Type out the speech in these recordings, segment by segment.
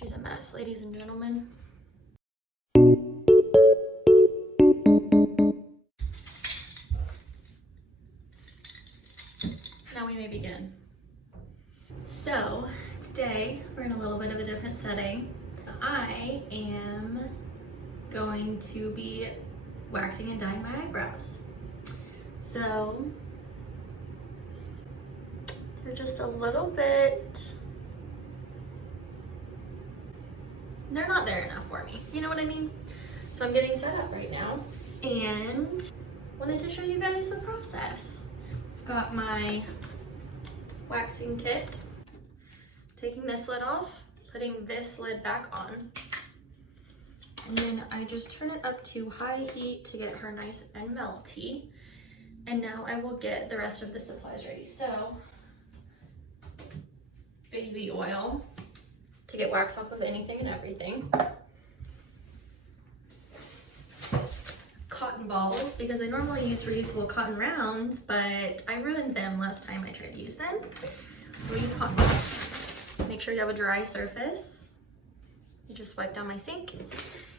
She's a mess, ladies and gentlemen. Now we may begin. So today we're in a little bit of a different setting. I am going to be waxing and dyeing my eyebrows. So they're just a little bit, they're not there enough for me. You know what I mean? So I'm getting set up right now and wanted to show you guys the process. I've got my waxing kit, taking this lid off, putting this lid back on, and then I just turn it up to high heat to get her nice and melty. And now I will get the rest of the supplies ready. So, baby oil to get wax off of anything and everything. Cotton balls, because I normally use reusable cotton rounds, but I ruined them last time I tried to use them. So we use cotton balls. Make sure you have a dry surface. You just wipe down my sink.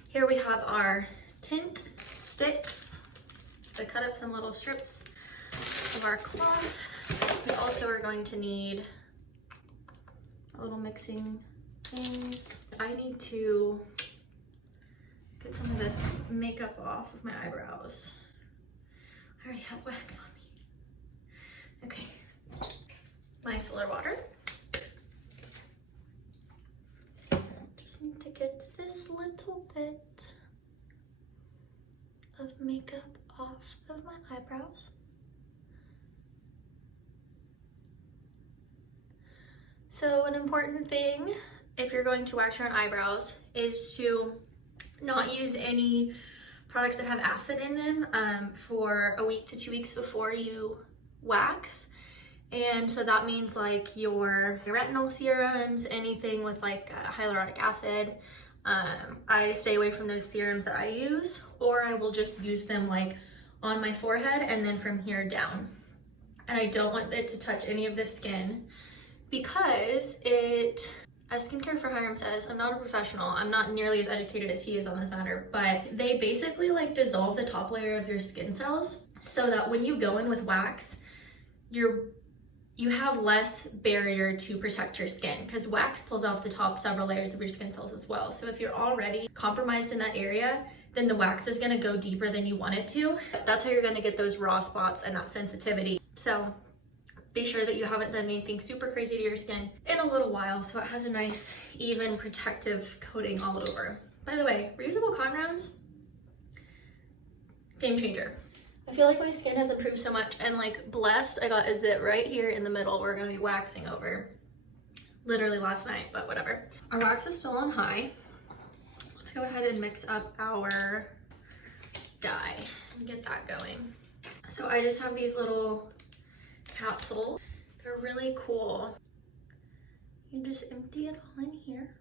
Here we have our tint sticks to cut up some little strips of our cloth. We also are going to need a little mixing things. I need to get some of this makeup off of my eyebrows. I already have wax on me. Okay, micellar water. Just need to get this little bit of makeup off of my eyebrows. So an important thing if you're going to wax your own eyebrows is to not use any products that have acid in them for a week to 2 weeks before you wax. And so that means like your retinol serums, anything with like hyaluronic acid. I stay away from those serums that I use, or I will just use them like on my forehead and then from here down. And I don't want it to touch any of the skin because it, as Skincare for Hiram says, I'm not a professional, I'm not nearly as educated as he is on this matter, but they basically like dissolve the top layer of your skin cells so that when you go in with wax, you have less barrier to protect your skin, because wax pulls off the top several layers of your skin cells as well. So if you're already compromised in that area, then the wax is gonna go deeper than you want it to. That's how you're gonna get those raw spots and that sensitivity. So be sure that you haven't done anything super crazy to your skin in a little while, so it has a nice, even protective coating all over. By the way, reusable cotton rounds, game changer. I feel like my skin has improved so much, and like blessed, I got a zit right here in the middle we're gonna be waxing over. Literally last night, but whatever. Our wax is still on high. Let's go ahead and mix up our dye and get that going. So I just have these little capsules. They're really cool. You can just empty it all in here.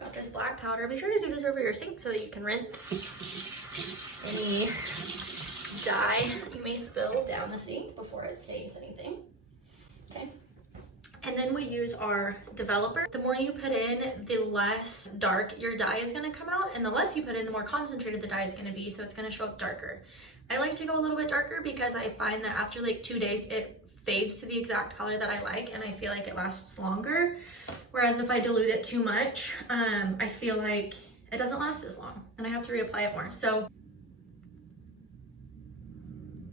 Got this black powder. Be sure to do this over your sink so that you can rinse any dye you may spill down the sink before it stains anything. Okay. And then we use our developer. The more you put in, the less dark your dye is gonna come out, and the less you put in, the more concentrated the dye is gonna be, so it's gonna show up darker. I like to go a little bit darker because I find that after like 2 days, it fades to the exact color that I like, and I feel like it lasts longer. Whereas if I dilute it too much, I feel like it doesn't last as long and I have to reapply it more. So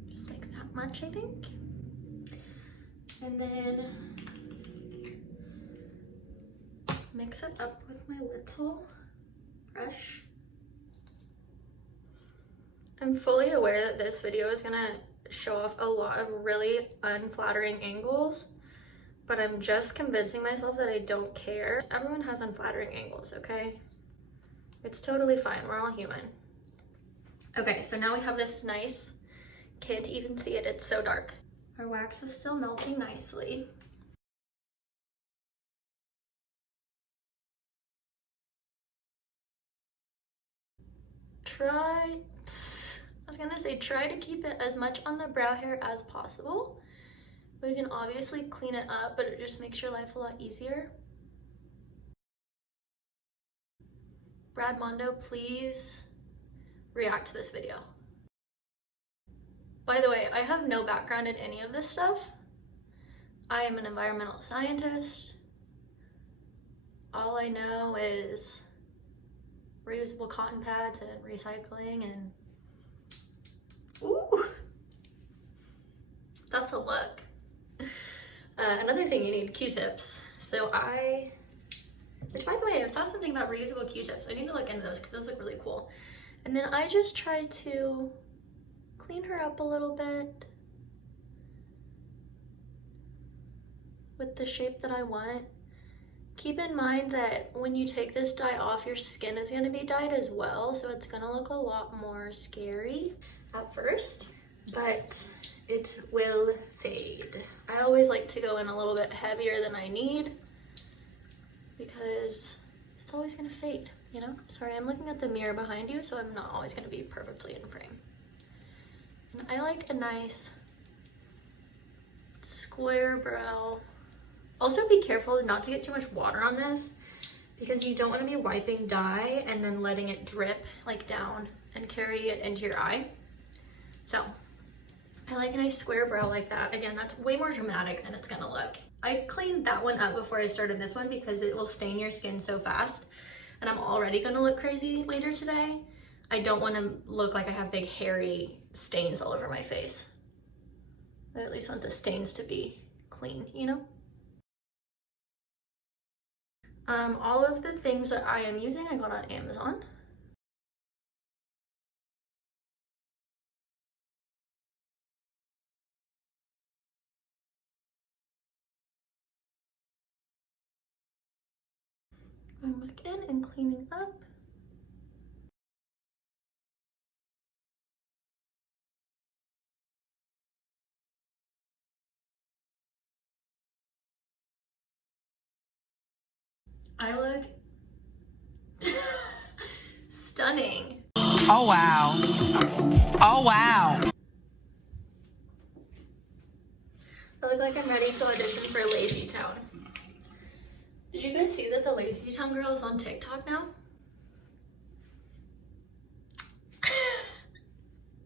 just like that much, I think. And then mix it up with my little brush. I'm fully aware that this video is gonna show off a lot of really unflattering angles, but I'm just convincing myself that I don't care. Everyone has unflattering angles, okay? It's totally fine, we're all human. Okay, so now we have this nice, can't even see it, it's so dark. Our wax is still melting nicely. Try to keep it as much on the brow hair as possible. We can obviously clean it up, but it just makes your life a lot easier. Brad Mondo, please react to this video. By the way, I have no background in any of this stuff. I am an environmental scientist. All I know is reusable cotton pads and recycling and ooh, that's a look. Another thing you need, Q-tips. Which by the way, I saw something about reusable Q-tips. I need to look into those because those look really cool. And then I just tried to clean her up a little bit with the shape that I want. Keep in mind that when you take this dye off, your skin is going to be dyed as well, so it's going to look a lot more scary at first, but it will fade. I always like to go in a little bit heavier than I need because it's always going to fade, you know? Sorry, I'm looking at the mirror behind you, so I'm not always going to be perfectly in frame. And I like a nice square brow. Also be careful not to get too much water on this because you don't want to be wiping dye and then letting it drip like down and carry it into your eye. So I like a nice square brow like that. Again, that's way more dramatic than it's gonna look. I cleaned that one up before I started this one because it will stain your skin so fast and I'm already gonna look crazy later today. I don't want to look like I have big hairy stains all over my face. I at least want the stains to be clean, you know? All of the things that I am using, I got on Amazon. Going back in and cleaning up. I look stunning. Oh wow. Oh wow. I look like I'm ready to audition for Lazy Town. Did you guys see that the Lazy Town girl is on TikTok now?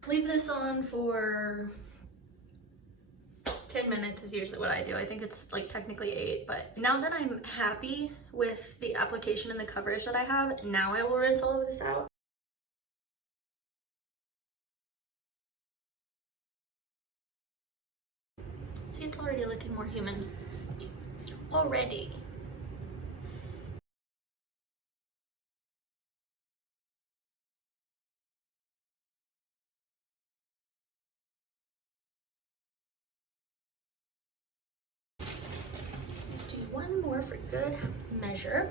Leave this on for 10 minutes is usually what I do. I think it's like technically 8, but now that I'm happy with the application and the coverage that I have, now I will rinse all of this out. See, it's already looking more human. Already. Let's do one more for good measure.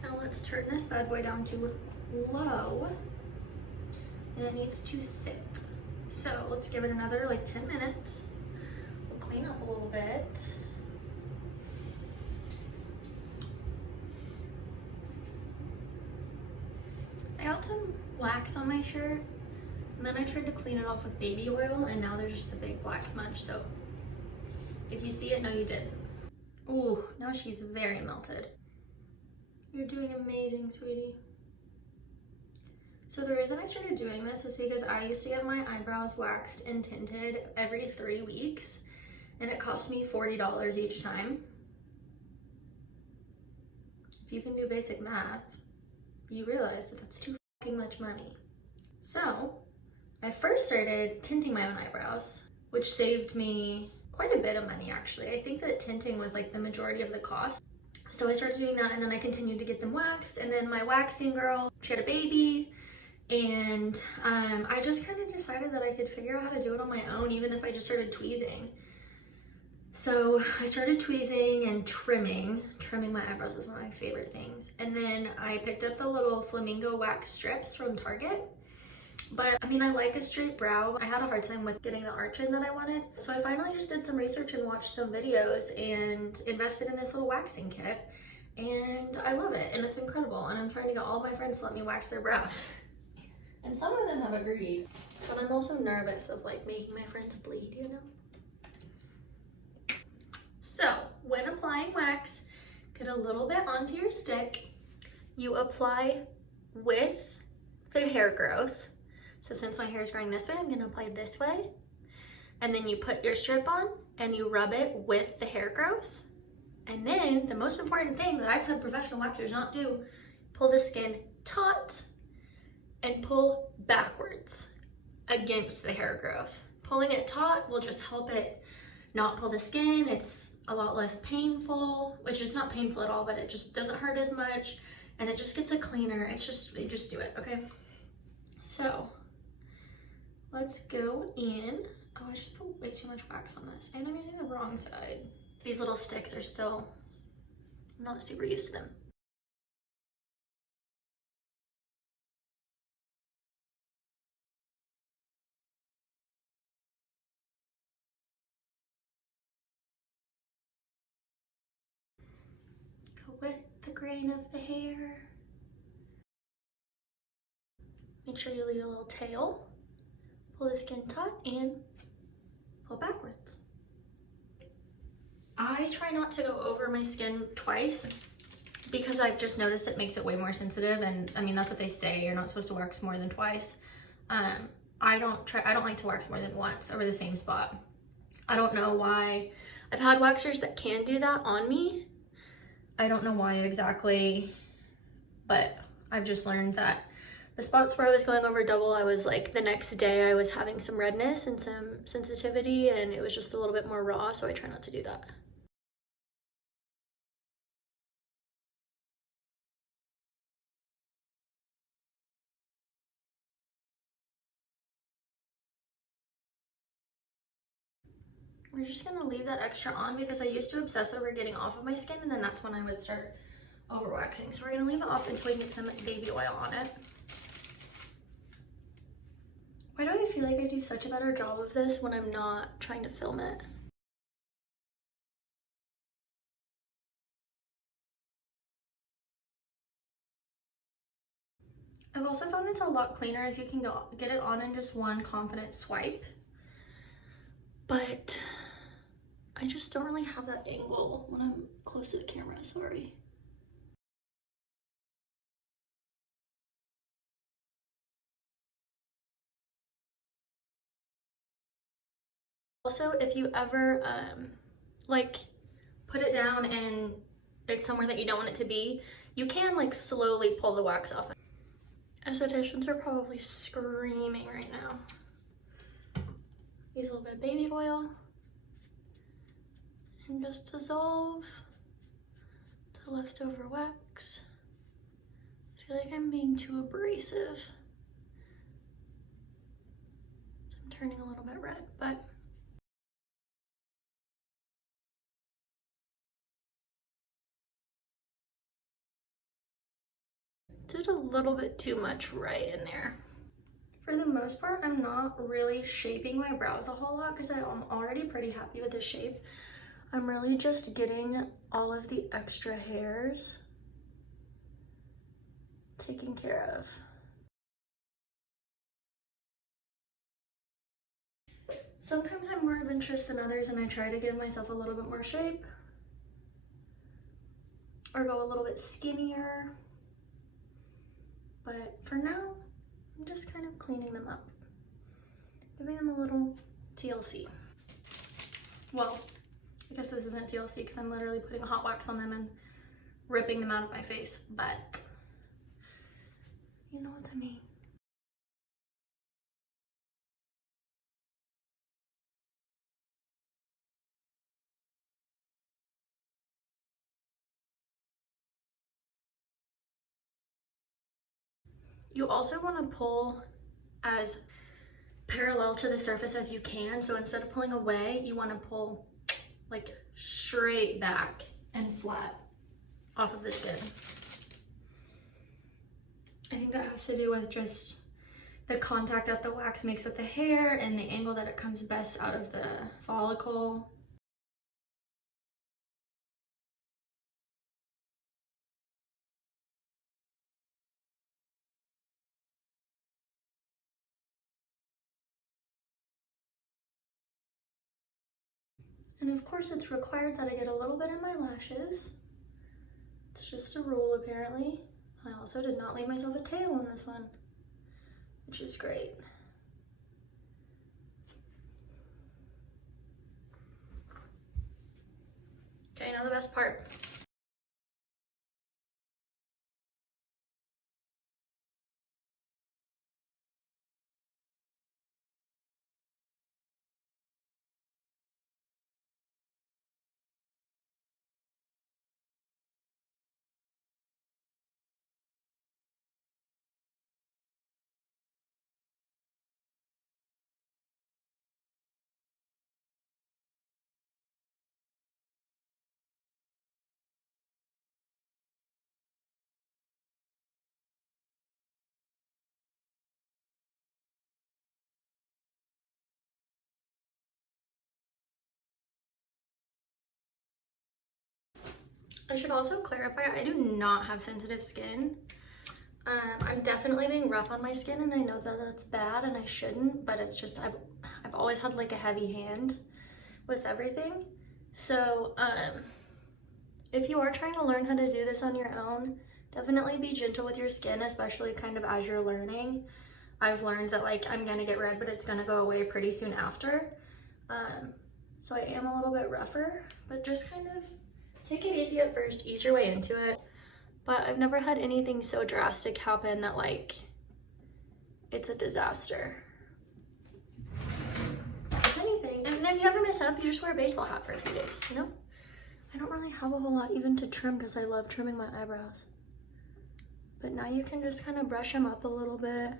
Now let's turn this bad boy down to low, and it needs to sit. So let's give it another like 10 minutes. We'll clean up a little bit. I got some wax on my shirt, and then I tried to clean it off with baby oil, and now there's just a big black smudge. So if you see it, no you didn't. Ooh, now she's very melted. You're doing amazing, sweetie. So the reason I started doing this is because I used to get my eyebrows waxed and tinted every 3 weeks, and it cost me $40 each time. If you can do basic math, you realize that that's too fucking much money. So I first started tinting my own eyebrows, which saved me quite a bit of money actually. I think that tinting was like the majority of the cost. So I started doing that, and then I continued to get them waxed, and then my waxing girl, she had a baby, and I just kind of decided that I could figure out how to do it on my own even if I just started tweezing. So I started tweezing and trimming. Trimming my eyebrows is one of my favorite things. And then I picked up the little flamingo wax strips from Target. But I mean, I like a straight brow. I had a hard time with getting the arch in that I wanted. So I finally just did some research and watched some videos and invested in this little waxing kit. And I love it, and it's incredible. And I'm trying to get all my friends to let me wax their brows. And some of them have agreed. But I'm also nervous of like making my friends bleed, you know? So when applying wax, get a little bit onto your stick. You apply with the hair growth. So since my hair is growing this way, I'm gonna apply this way. And then you put your strip on and you rub it with the hair growth. And then the most important thing that I've had professional waxers not do, pull the skin taut and pull backwards against the hair growth. Pulling it taut will just help it not pull the skin. It's a lot less painful, which it's not painful at all, but it just doesn't hurt as much and it just gets a cleaner. You just do it, okay? So let's go in. Oh, I just put way too much wax on this and I'm using the wrong side. These little sticks are still, I'm not super used to them. Go with the grain of the hair. Make sure you leave a little tail. Pull the skin taut and pull backwards. I try not to go over my skin twice because I've just noticed it makes it way more sensitive, and I mean that's what they say, you're not supposed to wax more than twice. I don't like to wax more than once over the same spot. I don't know why. I've had waxers that can do that on me. I don't know why exactly, but I've just learned that the spots where I was going over double, I was like, the next day I was having some redness and some sensitivity and it was just a little bit more raw, so I try not to do that. We're just gonna leave that extra on because I used to obsess over getting off of my skin and then that's when I would start overwaxing. So we're gonna leave it off until we get some baby oil on it. Why do I feel like I do such a better job of this when I'm not trying to film it? I've also found it's a lot cleaner if you can get it on in just one confident swipe. But I just don't really have that angle when I'm close to the camera, sorry. Also, if you ever like put it down and it's somewhere that you don't want it to be, you can like slowly pull the wax off. Estheticians are probably screaming right now. Use a little bit of baby oil and just dissolve the leftover wax. I feel like I'm being too abrasive. So I'm turning a little bit red, but did a little bit too much right in there. For the most part, I'm not really shaping my brows a whole lot because I'm already pretty happy with the shape. I'm really just getting all of the extra hairs taken care of. Sometimes I'm more adventurous than others and I try to give myself a little bit more shape or go a little bit skinnier. But for now, I'm just kind of cleaning them up, giving them a little TLC. Well, I guess this isn't TLC because I'm literally putting hot wax on them and ripping them out of my face, but you know what I mean. You also want to pull as parallel to the surface as you can. So instead of pulling away, you want to pull like straight back and flat off of the skin. I think that has to do with just the contact that the wax makes with the hair and the angle that it comes best out of the follicle. And of course it's required that I get a little bit in my lashes. It's just a rule apparently. I also did not leave myself a tail on this one, which is great. Okay, now the best part. I should also clarify, I do not have sensitive skin. I'm definitely being rough on my skin, and I know that that's bad and I shouldn't, but it's just I've always had like a heavy hand with everything. So if you are trying to learn how to do this on your own, definitely be gentle with your skin, especially kind of as you're learning. I've learned that like I'm gonna get red, but it's gonna go away pretty soon after. So I am a little bit rougher, but just kind of take it easy at first, ease your way into it. But I've never had anything so drastic happen that like it's a disaster. If anything, and if you ever mess up, you just wear a baseball hat for a few days, you know? I don't really have a whole lot even to trim because I love trimming my eyebrows. But now you can just kind of brush them up a little bit.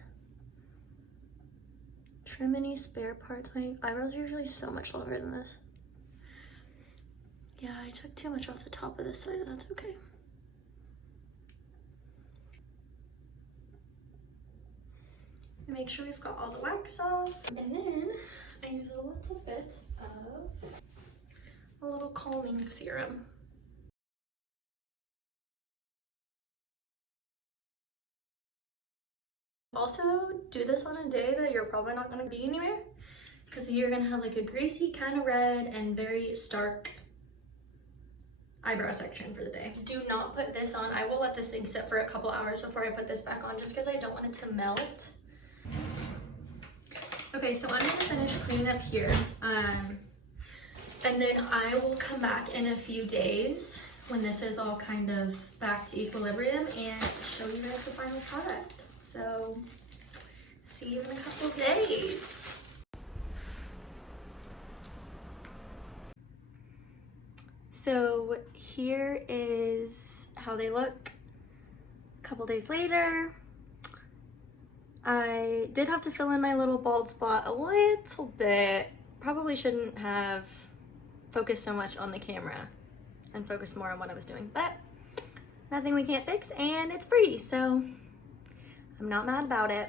Trim any spare parts. My eyebrows are usually so much longer than this. Yeah, I took too much off the top of this side, that's okay. Make sure we've got all the wax off. And then I use a little bit of a little calming serum. Also, do this on a day that you're probably not going to be anywhere, because you're going to have like a greasy kind of red and very stark eyebrow section for the day. Do not put this on. I will let this thing sit for a couple hours before I put this back on, just because I don't want it to melt. Okay, so I'm gonna finish cleaning up here, and then I will come back in a few days when this is all kind of back to equilibrium and show you guys the final product. So see you in a couple days. So here is how they look a couple days later. I did have to fill in my little bald spot a little bit. Probably shouldn't have focused so much on the camera and focused more on what I was doing, but nothing we can't fix, and it's free, so I'm not mad about it.